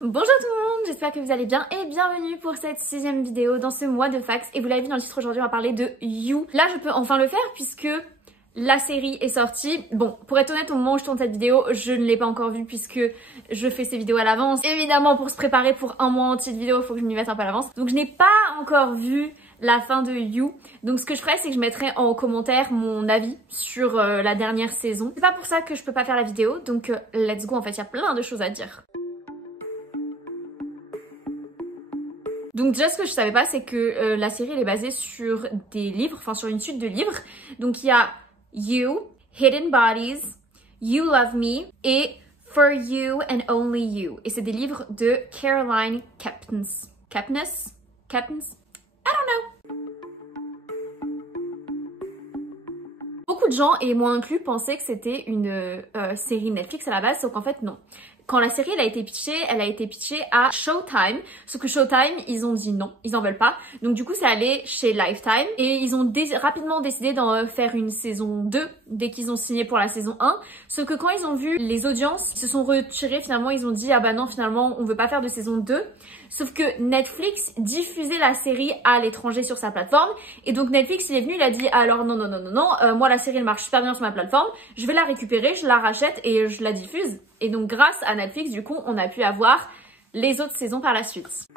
Bonjour tout le monde, j'espère que vous allez bien et bienvenue pour cette 6e vidéo dans ce mois de fax. Et vous l'avez vu dans le titre, aujourd'hui on va parler de You. Là je peux enfin le faire puisque la série est sortie. Bon, pour être honnête, au moment où je tourne cette vidéo, je ne l'ai pas encore vue puisque je fais ces vidéos à l'avance. Évidemment, pour se préparer pour un mois entier de vidéos, il faut que je m'y mette un peu à l'avance. Donc je n'ai pas encore vu la fin de You. Donc ce que je ferai, c'est que je mettrai en commentaire mon avis sur la dernière saison. C'est pas pour ça que je peux pas faire la vidéo, donc let's go, en fait il y a plein de choses à dire. Donc déjà ce que je savais pas, c'est que la série elle est basée sur des livres, enfin sur une suite de livres. Donc il y a You, Hidden Bodies, You Love Me et For You and Only You. Et c'est des livres de Caroline Kepnes. Kepnes? I don't know. Beaucoup de gens, et moi inclus, pensaient que c'était une série Netflix à la base, sauf qu'en fait non. Quand la série elle a été pitchée à Showtime, sauf que Showtime, ils ont dit non, ils en veulent pas. Donc du coup, c'est allé chez Lifetime et ils ont rapidement décidé d'en faire une saison 2 dès qu'ils ont signé pour la saison 1. Sauf que quand ils ont vu les audiences, ils se sont retirés finalement, ils ont dit ah bah non, finalement, on veut pas faire de saison 2. Sauf que Netflix diffusait la série à l'étranger sur sa plateforme et donc Netflix il est venu, il a dit alors non, moi la série elle marche super bien sur ma plateforme, je vais la récupérer, je la rachète et je la diffuse. Et donc grâce à Netflix du coup on a pu avoir les autres saisons par la suite.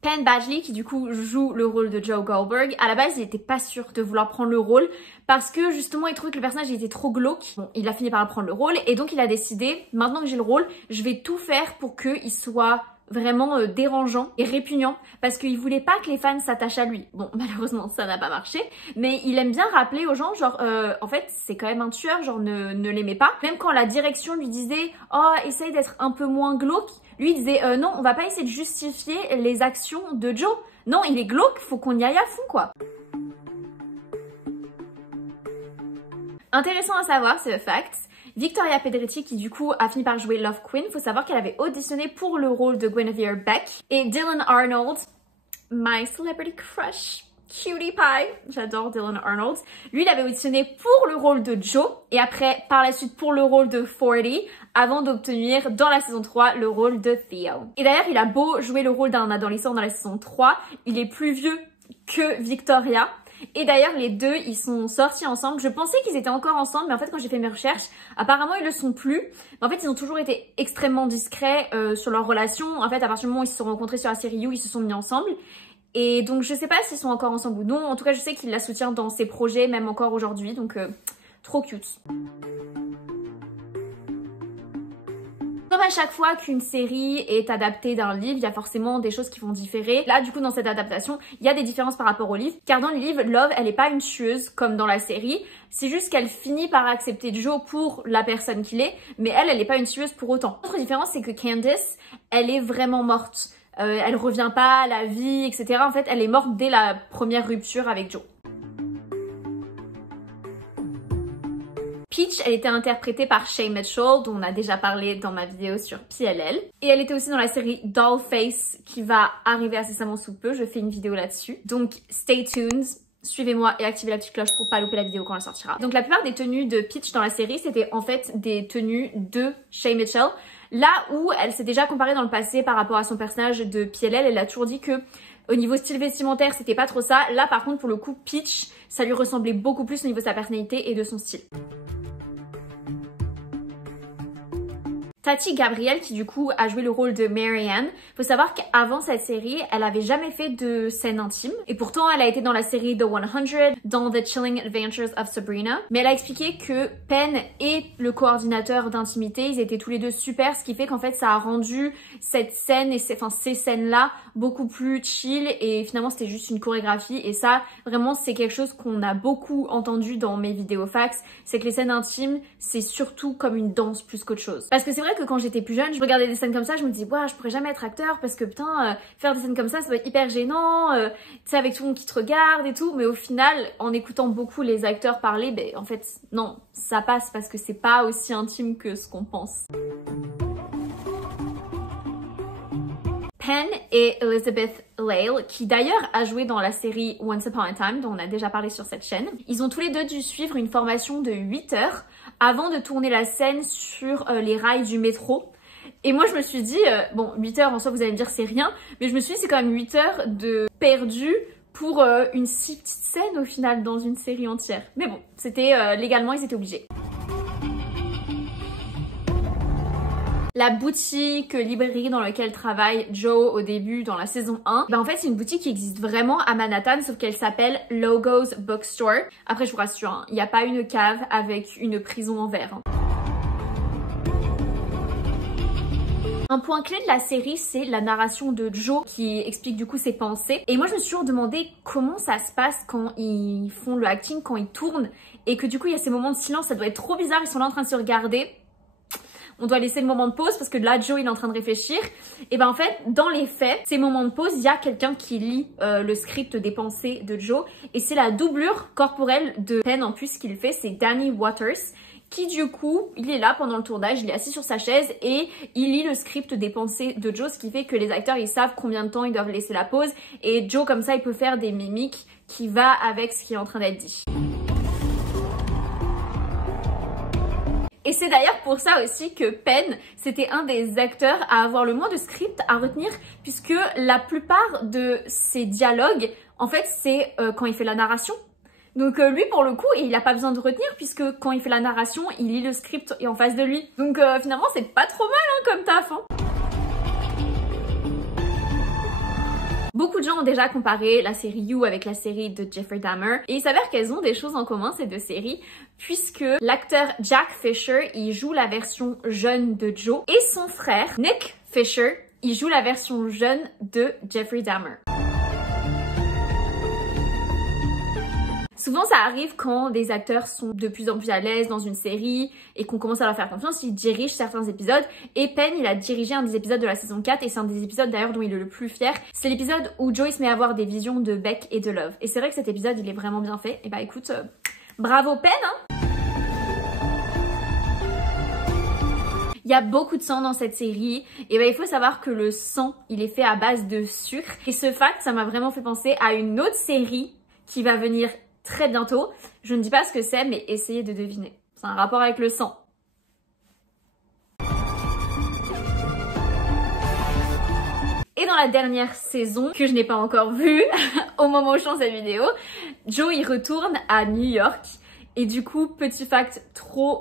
Penn Badgley qui du coup joue le rôle de Joe Goldberg, à la base il était pas sûr de vouloir prendre le rôle parce que justement il trouvait que le personnage était trop glauque. Bon, il a fini par prendre le rôle et donc il a décidé, maintenant que j'ai le rôle, je vais tout faire pour qu'il soit vraiment dérangeant et répugnant parce qu'il voulait pas que les fans s'attachent à lui. Bon, malheureusement ça n'a pas marché, mais il aime bien rappeler aux gens genre en fait c'est quand même un tueur, genre ne l'aimez pas. Même quand la direction lui disait oh essaye d'être un peu moins glauque, lui il disait non on va pas essayer de justifier les actions de Joe. Non il est glauque, faut qu'on y aille à fond quoi. Intéressant à savoir, c'est le fact. Victoria Pedretti qui du coup a fini par jouer Love Queen, faut savoir qu'elle avait auditionné pour le rôle de Guinevere Beck. Et Dylan Arnold, my celebrity crush, cutie pie, j'adore Dylan Arnold. Lui il avait auditionné pour le rôle de Joe et après par la suite pour le rôle de 40 avant d'obtenir dans la saison 3 le rôle de Theo. Et d'ailleurs il a beau jouer le rôle d'un adolescent dans la saison 3, il est plus vieux que Victoria. Et d'ailleurs les deux ils sont sortis ensemble. Je pensais qu'ils étaient encore ensemble mais en fait quand j'ai fait mes recherches apparemment ils le sont plus. Mais en fait ils ont toujours été extrêmement discrets sur leur relation. En fait à partir du moment où ils se sont rencontrés sur la série You ils se sont mis ensemble. Et donc je sais pas s'ils sont encore ensemble ou non. En tout cas je sais qu'il la soutient dans ses projets même encore aujourd'hui. Donc trop cute. Comme à chaque fois qu'une série est adaptée d'un livre, il y a forcément des choses qui vont différer. Là, du coup, dans cette adaptation, il y a des différences par rapport au livre. Car dans le livre, Love, elle est pas une tueuse comme dans la série. C'est juste qu'elle finit par accepter Joe pour la personne qu'il est. Mais elle est pas une tueuse pour autant. L'autre différence, c'est que Candice, elle est vraiment morte. Elle revient pas à la vie, etc. En fait, elle est morte dès la première rupture avec Joe. Peach, elle était interprétée par Shay Mitchell, dont on a déjà parlé dans ma vidéo sur PLL. Et elle était aussi dans la série Dollface, qui va arriver incessamment sous peu. Je fais une vidéo là-dessus. Donc, stay tuned. Suivez-moi et activez la petite cloche pour pas louper la vidéo quand elle sortira. Donc, la plupart des tenues de Peach dans la série, c'était en fait des tenues de Shay Mitchell. Là où elle s'est déjà comparée dans le passé par rapport à son personnage de PLL, elle a toujours dit que au niveau style vestimentaire, c'était pas trop ça. Là, par contre, pour le coup, Peach, ça lui ressemblait beaucoup plus au niveau de sa personnalité et de son style. Tati Gabrielle qui du coup a joué le rôle de Marianne. Faut savoir qu'avant cette série, elle avait jamais fait de scène intime. Et pourtant, elle a été dans la série The 100, dans The Chilling Adventures of Sabrina. Mais elle a expliqué que Penn et le coordinateur d'intimité, ils étaient tous les deux super, ce qui fait qu'en fait, ça a rendu cette scène et ces scènes-là beaucoup plus chill. Et finalement, c'était juste une chorégraphie. Et ça, vraiment, c'est quelque chose qu'on a beaucoup entendu dans mes vidéos fax. C'est que les scènes intimes, c'est surtout comme une danse plus qu'autre chose. Parce que c'est vrai que quand j'étais plus jeune, je regardais des scènes comme ça, je me disais ouais, je pourrais jamais être acteur parce que putain, faire des scènes comme ça va être hyper gênant, tu sais avec tout le monde qui te regarde et tout, mais au final, en écoutant beaucoup les acteurs parler, ben en fait non, ça passe parce que c'est pas aussi intime que ce qu'on pense. Penn et Elizabeth Lail, qui d'ailleurs a joué dans la série Once Upon a Time, dont on a déjà parlé sur cette chaîne. Ils ont tous les deux dû suivre une formation de 8 heures avant de tourner la scène sur les rails du métro. Et moi je me suis dit, bon 8 heures en soi vous allez me dire c'est rien, mais je me suis dit c'est quand même 8 heures de perdu pour une si petite scène au final dans une série entière. Mais bon, c'était légalement ils étaient obligés. La boutique, librairie dans laquelle travaille Joe au début dans la saison 1, en fait c'est une boutique qui existe vraiment à Manhattan, sauf qu'elle s'appelle Logos Bookstore. Après je vous rassure, hein, il n'y a pas une cave avec une prison en verre. Hein. Un point clé de la série, c'est la narration de Joe qui explique du coup ses pensées. Et moi je me suis toujours demandé comment ça se passe quand ils font le acting, quand ils tournent, et que du coup il y a ces moments de silence, ça doit être trop bizarre, ils sont là en train de se regarder. On doit laisser le moment de pause parce que là Joe il est en train de réfléchir. Et ben en fait dans les faits, ces moments de pause, il y a quelqu'un qui lit le script des pensées de Joe. Et c'est la doublure corporelle de Penn en plus qui le fait, c'est Danny Waters. Qui du coup, il est là pendant le tournage, il est assis sur sa chaise et il lit le script des pensées de Joe, ce qui fait que les acteurs ils savent combien de temps ils doivent laisser la pause. Et Joe comme ça il peut faire des mimiques qui va avec ce qui est en train d'être dit. Et c'est d'ailleurs pour ça aussi que Penn, c'était un des acteurs à avoir le moins de script à retenir, puisque la plupart de ses dialogues, en fait, c'est quand il fait la narration. Donc lui, pour le coup, il n'a pas besoin de retenir, puisque quand il fait la narration, il lit le script et en face de lui. Donc finalement, c'est pas trop mal hein, comme taf. Hein. Beaucoup de gens ont déjà comparé la série You avec la série de Jeffrey Dahmer et il s'avère qu'elles ont des choses en commun ces deux séries puisque l'acteur Jack Fisher il joue la version jeune de Joe et son frère Nick Fisher il joue la version jeune de Jeffrey Dahmer. Souvent ça arrive quand des acteurs sont de plus en plus à l'aise dans une série et qu'on commence à leur faire confiance, ils dirigent certains épisodes. Et Penn il a dirigé un des épisodes de la saison 4 et c'est un des épisodes d'ailleurs dont il est le plus fier. C'est l'épisode où Joe se met à avoir des visions de Beck et de Love. Et c'est vrai que cet épisode il est vraiment bien fait. Et bah écoute, bravo Penn hein. Il y a beaucoup de sang dans cette série et ben il faut savoir que le sang il est fait à base de sucre. Et ce fact ça m'a vraiment fait penser à une autre série qui va venir très bientôt. Je ne dis pas ce que c'est, mais essayez de deviner. C'est un rapport avec le sang. Et dans la dernière saison, que je n'ai pas encore vue, au moment où je fais cette vidéo, Joe il retourne à New York. Et du coup, petit fact trop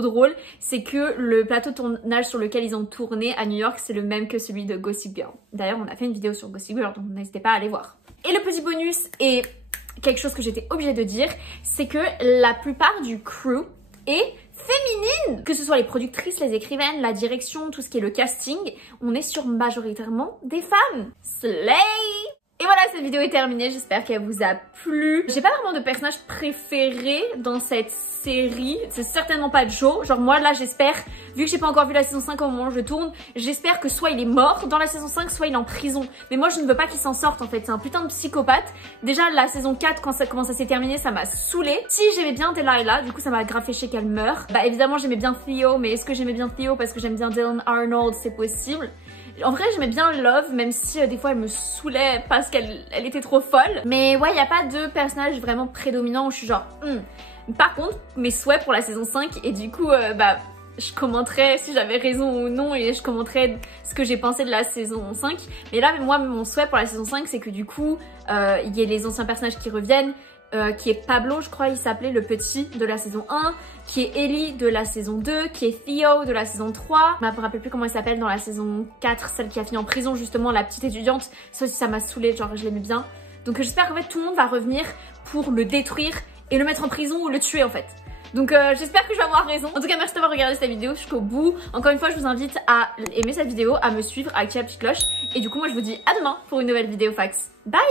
drôle, c'est que le plateau de tournage sur lequel ils ont tourné à New York, c'est le même que celui de Gossip Girl. D'ailleurs, on a fait une vidéo sur Gossip Girl, donc n'hésitez pas à aller voir. Et le petit bonus est quelque chose que j'étais obligée de dire, c'est que la plupart du crew est féminine. Que ce soit les productrices, les écrivaines, la direction, tout ce qui est le casting, on est sur majoritairement des femmes. Slay! Et voilà, cette vidéo est terminée, j'espère qu'elle vous a plu. J'ai pas vraiment de personnage préféré dans cette série, c'est certainement pas Joe. Genre moi là j'espère, vu que j'ai pas encore vu la saison 5 au moment où je tourne, j'espère que soit il est mort dans la saison 5, soit il est en prison. Mais moi je ne veux pas qu'il s'en sorte en fait, c'est un putain de psychopathe. Déjà la saison 4, quand ça s'est terminé, ça m'a saoulée. Si j'aimais bien Delilah, du coup ça m'a grave fait chier qu'elle meure. Bah évidemment j'aimais bien Theo, mais est-ce que j'aimais bien Theo parce que j'aime bien Dylan Arnold? C'est possible. En vrai, j'aimais bien Love, même si des fois elle me saoulait parce qu'elle était trop folle. Mais ouais, il n'y a pas de personnage vraiment prédominant où je suis genre... Par contre, mes souhaits pour la saison 5, et du coup, bah, je commenterai si j'avais raison ou non, et je commenterai ce que j'ai pensé de la saison 5. Mais là, moi, mon souhait pour la saison 5, c'est que du coup, il y ait les anciens personnages qui reviennent, qui est Pablo, je crois, il s'appelait le petit de la saison 1, qui est Ellie de la saison 2, qui est Theo de la saison 3. Je me rappelle plus comment elle s'appelle dans la saison 4, celle qui a fini en prison, justement, la petite étudiante. Ça aussi, ça m'a saoulée, genre je l'aimais bien. Donc j'espère qu'en fait tout le monde va revenir pour le détruire et le mettre en prison ou le tuer en fait. Donc j'espère que je vais avoir raison. En tout cas, merci d'avoir regardé cette vidéo jusqu'au bout. Encore une fois, je vous invite à aimer cette vidéo, à me suivre, à activer la petite cloche. Et du coup, moi je vous dis à demain pour une nouvelle vidéo fax. Bye!